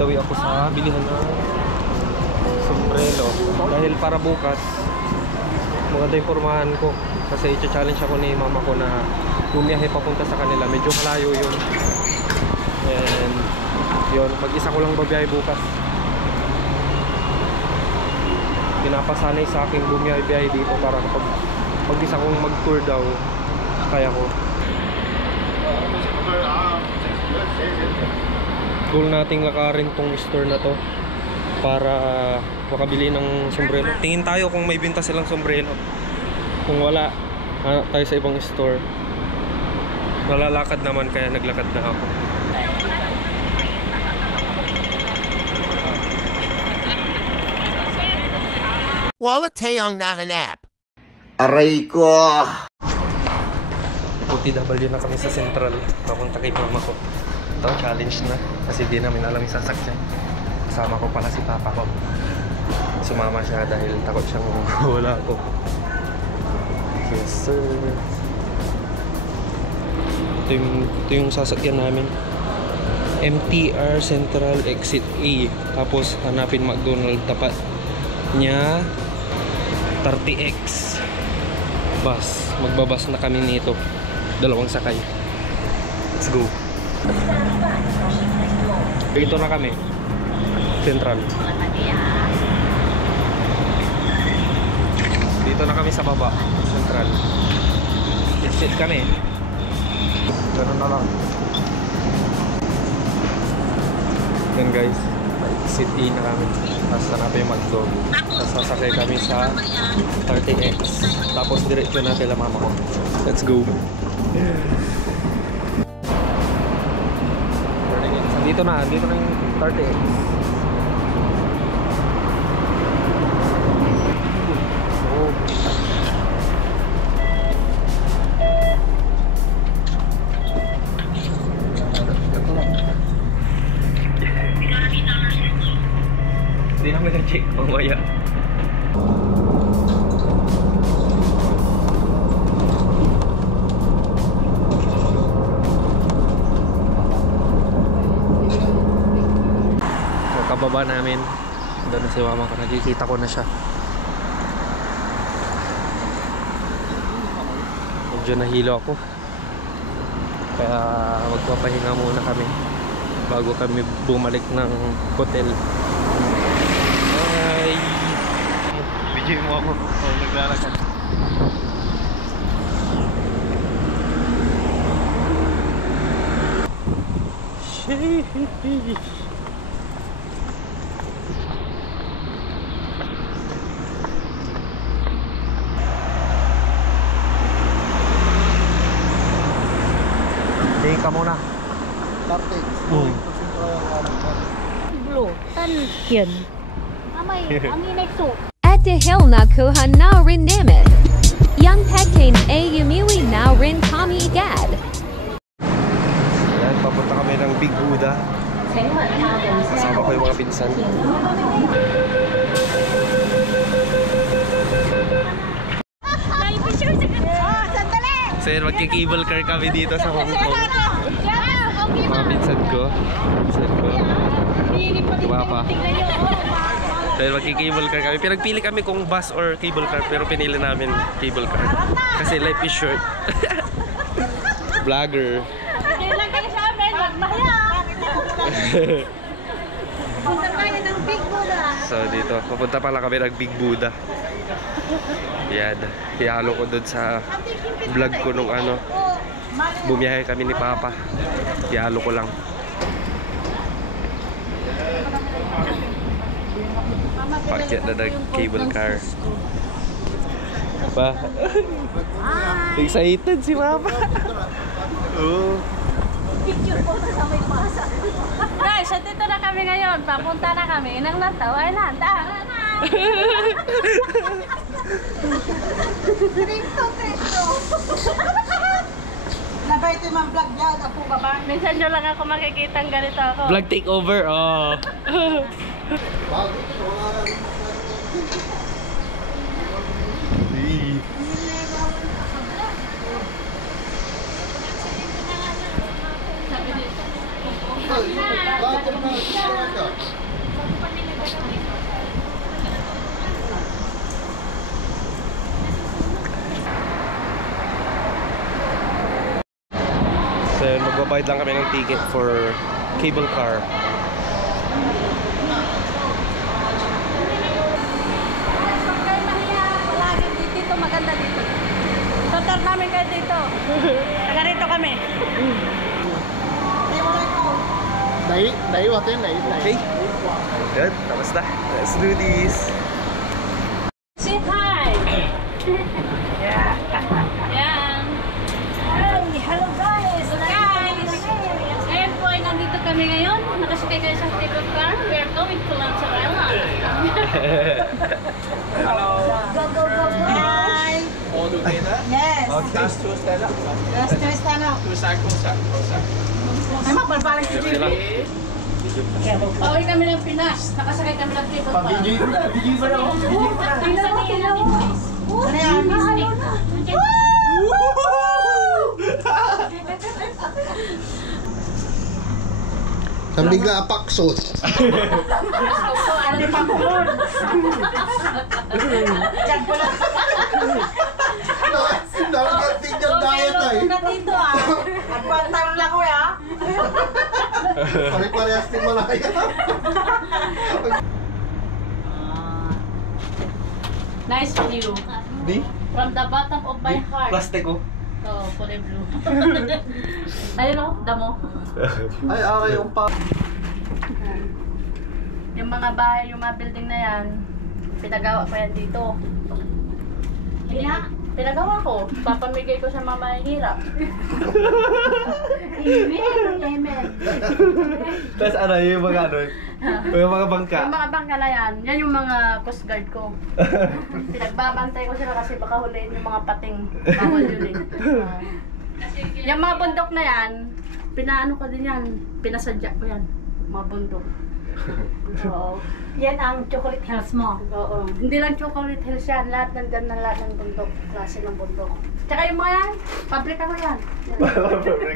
the way ako sa bilihan ng sombrero. Dahil para bukas, maganda yung pormahan ko. Kasi i-challenge ako ni mama ko na bumiyahe papunta sa kanila. Medyo malayo yun. And yun, mag-isa ko lang babiyahe bukas. Pinapasanay sa akin bumiyahe dito para kapag mag-isa kong mag-tour daw, kaya ko. Goal nating lakarin tong store na to para makabili ng sombrero. Tingin tayo kung may binta silang sombrero. Kung wala, hanap tayo sa ibang store. Nalalakad naman kaya naglakad na ako. Wala tayong nakanap. Aray ko! OTW na kami sa Central. Papunta kay mama ko. Ito, challenge na. Kasi di namin alam yung sasakyan. Kasama ko pala si papa ko. Sumama siya dahil takot siyang wala ako. Yes, sir. Ito yung sasakyan namin. MTR Central Exit A. Tapos hanapin McDonald. Tapat niya 30X bus. Magbabas na kami nito. Dalawang sakay. Let's go. Dito na kami. Central. Dito na kami sa baba. Central. Exit kami. Ganun na lang. Yan guys. Exit A na kami. Tapos hanapin yung McDo. Tapos sasakay kami sa 30X. Tapos diretsyo na kila mama ko. Let's go. Dito na yung 30X. Oh. Hindi namin na-check mamaya. Kababa namin. Doon na si mama ko. Nakikita ko na siya. Medyo nahilo ako. Kaya magpapahinga muna kami bago kami bumalik ng hotel. Bye! Video mo ako. Oh, naglalakad. Sheesh! Ka muna. At dahil nakuha na rin namin, yung pagkain ay umuwi na rin kami agad. Ayan, papunta kami ng Big Buddha. Kasama ko yung mga pinsan. So yun, magki-cable car kami dito sa Hong Kong. Mga pinsan ko. Guwapa. So yun, magki-cable car kami. Pinagpili kami kung bus or cable car, pero pinili namin cable car. Kasi life is short. Vlogger. Kailan kayo sa amin, magmahaya! Punta tayo ng Big Buddha. So dito, papunta pala kami ng Big Buddha. Yan, ihalo ko doon sa vlog ko nung ano, bumiyahe kami ni Papa. Ihalo ko lang. Pakyat na ng cable car. Pa? Excited si Papa. Oh. Picture po sa may pasa. Guys, dito na kami ngayon. Papunta na kami ng Lantawan. Kristo. Nabay ito yung vlog niya. Ako ba ba? Minsan nyo lang ako makikita ang ganito ako. Vlog takeover, oh. So magbabayad lang kami ng ticket for cable car. Huwag kayo mahiya. Palagi dito, maganda dito. Tutor namin kayo dito. Taga rito kami. Okay. Good. Tapos na. Let's do this. Say hi! Yeah. Yan. Hello guys! Ayan po, ay nandito kami ngayon. Nakasakay kayo sa cable car. We are going to Lancer Island. Hello. Go, go, go, go! Hi! All together? Yes! Okay. Last two stand up. Let's do stand up. Two side, close up, close up. Ay, magbalbalang si Jimmy. Pauwi kami ng Pinas. Nakasakay kami ng cable car. Video ba na? Tingnan mo, tingnan mo. Ano yan? Sambil gak paksot. Ano pa kumon? Diyan ko lang. Nakating yung diet ay. Ka dito ah. At pantang lang ko ya. Pare-parehas din malaya. Nice view. Di? From the bottom of my heart. Plastic ko. Oh, kulay blue. Ayun o, damo. Ay, okay yung pa. Yung mga bahay, yung mga building na yan, pinagawa ko yan dito. Pinagawa ko. Papamigay ko sa mga mahihirap. Amen. Amen. Tapos ano yung mga ano? Yung mga bangka. Yung mga bangka na yan, yan yung mga coast guard ko. Pinagbabantay ko sila kasi baka huliin yung mga pating. Bawal yun eh. Yung mga bundok na yan, pinaano ko din yan. Pinasadya ko yan. Mga bundok. Oo. Yan ang chocolate hills mo. Oo. Hindi lang chocolate hills yan. Lahat nandyan na lahat ng bundok. Klase ng bundok. Tsaka yung mga yan, pabrika ko yan.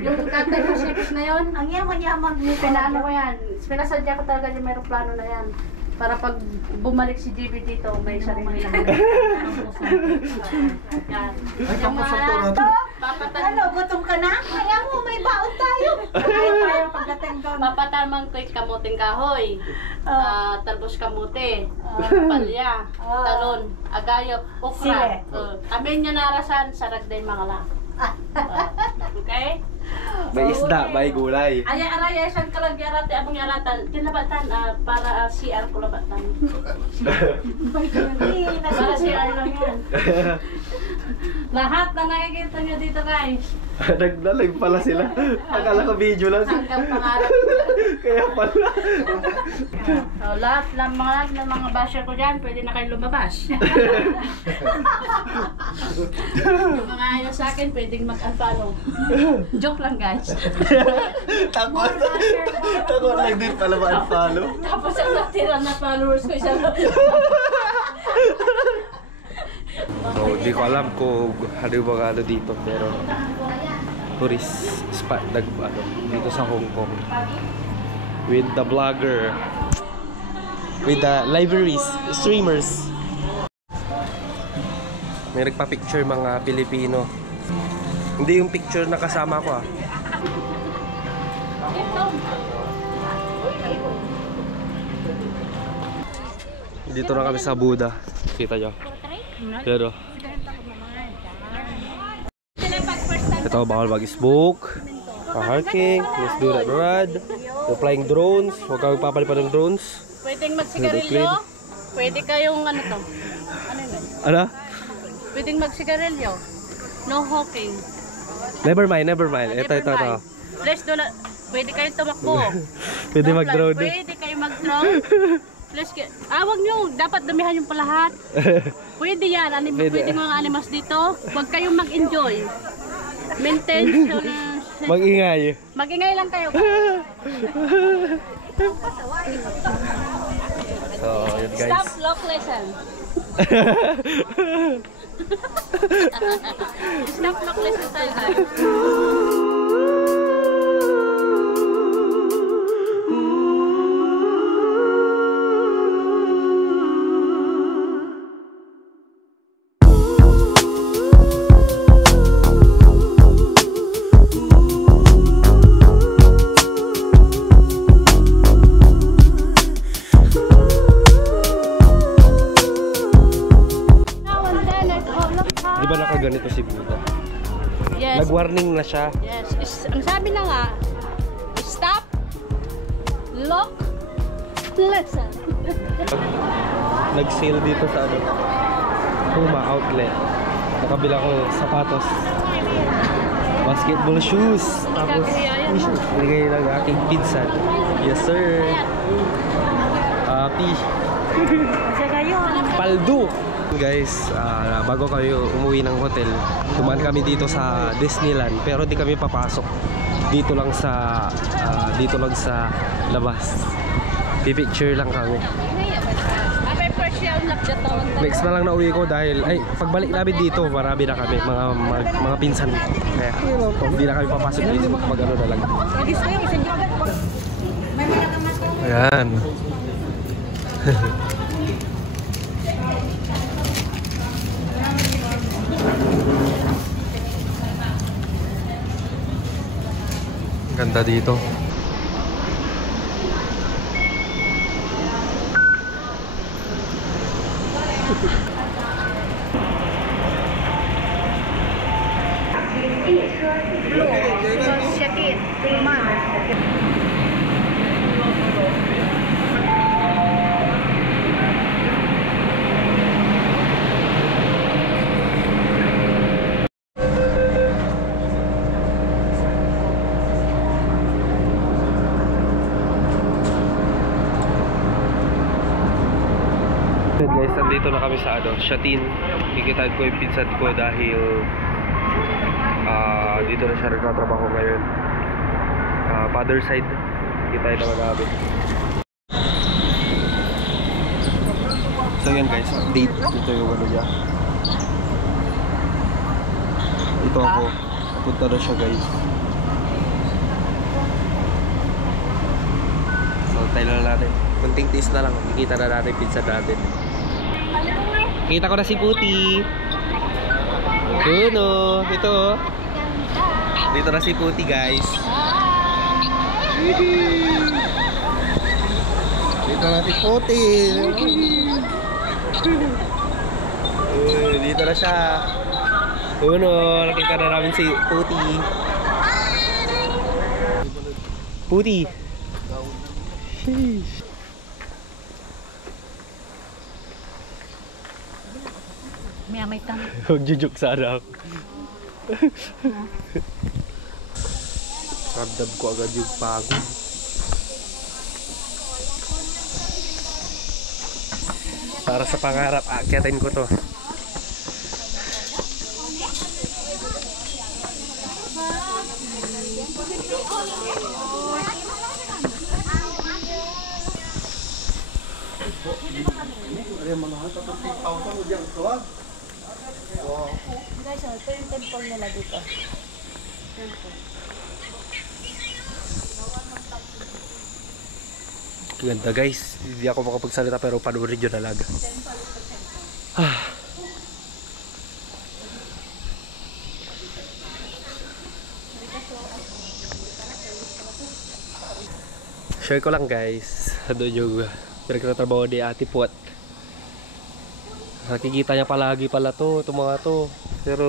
Yung Cathay Pacific na yun, Ang yaman-yaman mo. pinaano ko yan. Pinasadya ko talaga yung mayroong plano na yan. Para pag bumalik si JB dito, may sarili lang. Yan. Yung mga yan, Ano, gutom ka na? Kaya mo, may baon tayo. Kaya tayo pagdating doon. papatamang ko yung kamuting kahoy, talbos kamote, palya, talon, agayop, okra. Sile. Kami nyo narasan, saragday mga lang. Okay? May isda, may gulay. Araya, saan ka lang yarate, abang yaratan, tinabatan, para CR ko labatan. Para CR lang yan. Lahat na nakikita nyo dito guys. Nagla-live pala sila. Akala ko video lang. Hanggang pangarap. Kaya pala. So, lahat ng mga basher ko dyan, pwede na kayo lumabas. Yung mga ayaw sa akin, pwedeng mag-unfollow. Joke lang guys. Takot. Takot lang din pala ma-unfollow. Tapos ang natira na followers ko, isa lang. So, di ko alam kung ano yung mga ano dito, pero tourist spot dito sa Hong Kong with the vlogger, with the libraries, streamers. May nagpa-picture mga Pilipino. Hindi yung picture na kasama ko ah. Dito na kami sa Buddha. Kita nyo. Pero ito, bawal mag-smoke. Hiking. Let's do that, Brad. We're flying drones. Huwag kang papalipan ng drones. Pwedeng magsigarilyo. Pwede kayong ano to? Ano yun? Ano? Pwedeng magsigarilyo. No hawking. Never mind, never mind. Ito. Please do not. Pwede kayong tumakbo. Pwede No mag-drone. fly. Pwede kayong mag-drone. Please, wag nyo. Dapat damihan yung palahat. Pwede yan. Pwede mga animals dito. Huwag kayong mag-enjoy. Maintain. Mag-ingay. Mag-ingay lang kayo. So, yun guys. Stop lock lesson. Stop lock lesson tayo guys. Nag-warning na siya. Yes, ang sabi na nga, stop, lock, listen. Nag-sale dito sa ano, Puma outlet. Nakabila ko sapatos, basketball shoes, tapos bigay ng aking pinsan. Yes sir. Happy. Paldo. Guys, bago kayo umuwi ng hotel, dumaan kami dito sa Disneyland, pero di kami papasok. Dito lang sa labas. Pipicture lang kami. Next na lang na uwi ko dahil pagbalik namin dito, marami na kami mga pinsan. Kaya hindi na kami papasok dito pag ano na lang. Ayan. Ganda dito. Guys, nandito na kami sa Shatin. Kikitain ko yung pinsan ko dahil dito na siya nagtatrabaho ngayon. Father side, kikitain naman namin. So yan guys, update. Ito yung ano niya. Ito ako. Punta na siya guys. So tayo na natin. Kunting tiis na lang. Kikita na natin pinsan natin. Kita ko na si Puti. Uno, ito. Dito na si Puti, guys. Dito na si Puti. Dito na siya. Uno, nakita na namin si Puti. Puti. Sheesh. May tang. Huwag jujuk sa anak. Ramdam ko agad yung pagod. Para sa pangarap, akyatin ko to. Guys, ito yung temple nila dito. Ganda guys, hindi ako makapagsalita pero panoorin nyo na lang. Share ko lang guys, doon yung pinagtatrabaho ni Ate Puat. Nakikita niya palagi pala itong mga to, pero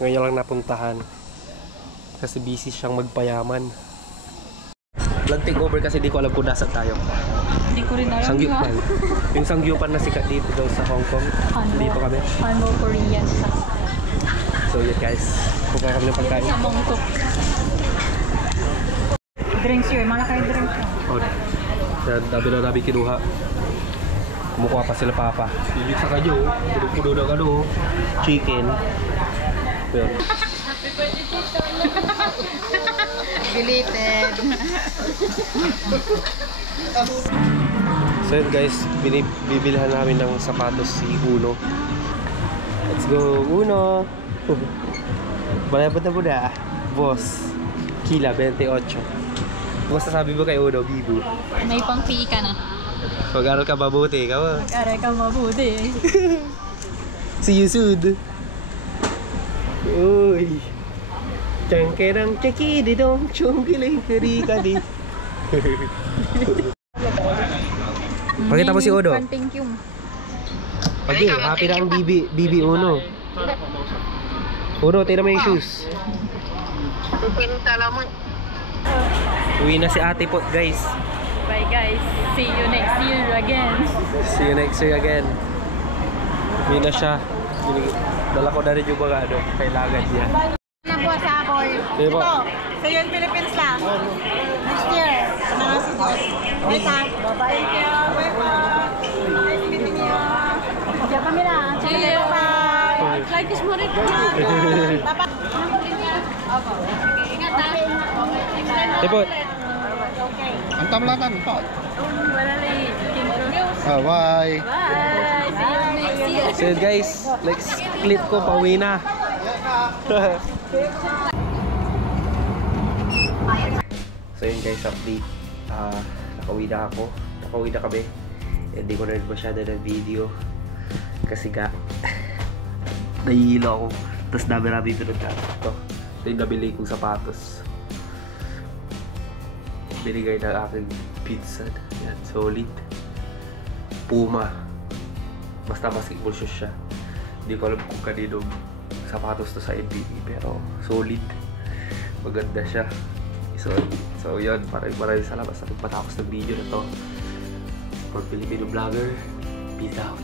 ngayon lang napuntahan kasi busy siyang magpayaman. Vlog takeover kasi di ko alam kung nasan tayo. Hindi ko rin alam. Sangyupan. Yung Sangyupan na sikat dito daw sa Hong Kong. Dito kami. Hanbo Korean. So yun guys, kukuha kami ng pagkain. Sa Mongkok. Drinks yun, malaki drinks yun. Oh, yan, dami na namin kinuha. Kumukuha pa sila papa. Bibig sa kanyo, puno ng ano, chicken. Yun. Belated. So yun guys, bibilihan namin ng sapatos si Uno. Let's go, Uno! Balay-bada-bada, boss. Kila, 28. Basta sabi mo kay Uno, Bibu. May pang-PE ka na. Mag-aral ka mabuti, ikaw. Mag-aral ka mabuti. See you soon. Uy. Changkerang chakididong chungkiling kerikadi. Pakita mo si Uno. Thank you. Okay, happy na ang Bibi Uno. Uno, tingnan mo yung shoes. Uwi na si ate po, guys. Bye guys. See you next year again. See you next year again. Uwi na siya. Dala ko na rin yung mga ano, kailangan niya. Ano po sa boy? Sige po. Ito, sa yun Philippines lang. Next year. Ano nga si Diyos? Wait ha. Bye-bye. Thank you. Bye-bye. Nice meeting you. Diyan kami na. See you. Bye. Like this mo rin. Bye-bye. Ingat ha. Tipo, Ang tamlatan po. Wala late. Bye. Bye. See you next year. so yun guys, next clip ko, pauwi na. So yun guys, update. Nakauwi na ako. Nakauwi na kami. Hindi ko na rin masyado ng video. Kasi nga, nahihilo ako. Tapos dami-rami pinagkakas ko. Ito yung nabili kong sapatos. Binigay ng aking pinsan. Yan, solid. Puma. Basta basketball shoes siya. Hindi ko alam kung kaninong sapatos to sa NBA. Pero solid. Maganda siya. So yun, maraming salamat sa pagpatapos ng video na to. For Filipino Vlogger, peace out.